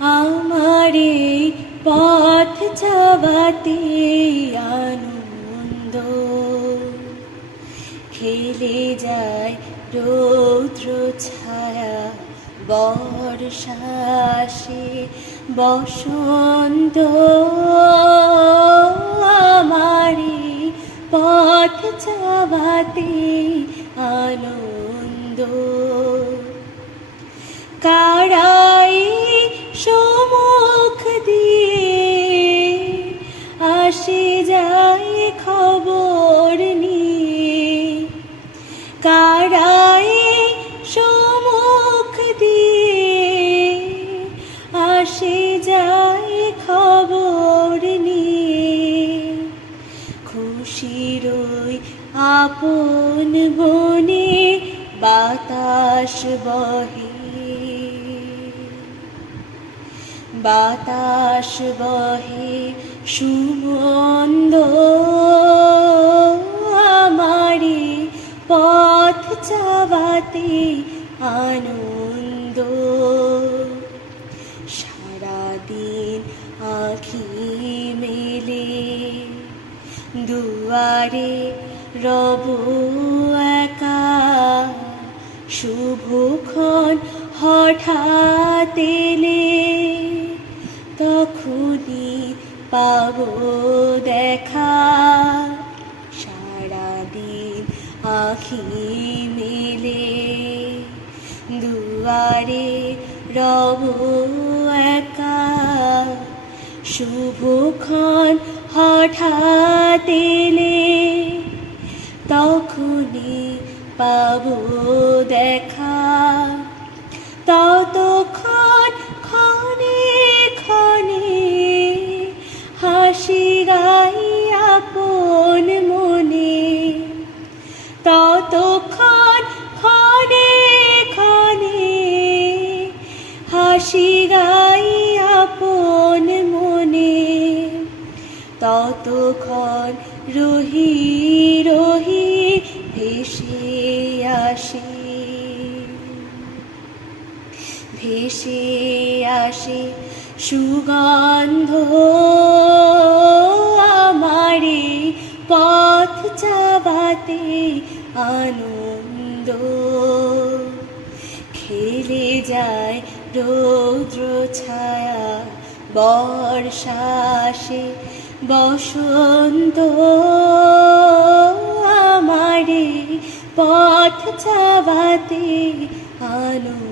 আমারে পথ চাবাতে আনন্দ খেলে যায় রৌদ্র ছায়া বর্ষাসে বসন্ত আমারে পথ চাবাতে আনন্দ কারাই সম্মুখ দিয়ে আসে যায় খবর নিয়ে কারাই সম্মুখ দিয়ে আসে যায় খবর নিয়ে খুশির ওই আপন বনে বাতাস বহে বাতাস বহে সুমন্দ আমারে পথ চাবাতে আনন্দ সারাদিন আঁখি মেলে দুয়ারে রব একা শুভক্ষণ হঠাৎ এলে তখনই পাব দেখা সারাদিন আঁখি মেলে দুয়ারে রব একা শুভক্ষণ হঠাৎ এলে তখনই পাব দেখা ততক্ষণ ক্ষণে ক্ষণে হাসি গাই আপন মনে ততক্ষণ ক্ষণে ক্ষণে হাসি গাই আপন মনে ততক্ষণ রহি রহি ভেসে আসে ভেসে আসে সুগন্ধ আমারে পথ চাবাতে আনন্দ খেলে যায় রৌদ্র ছায়া বর্ষাসে বসন্ত আমারে পথ চাবাতে আনন্দ।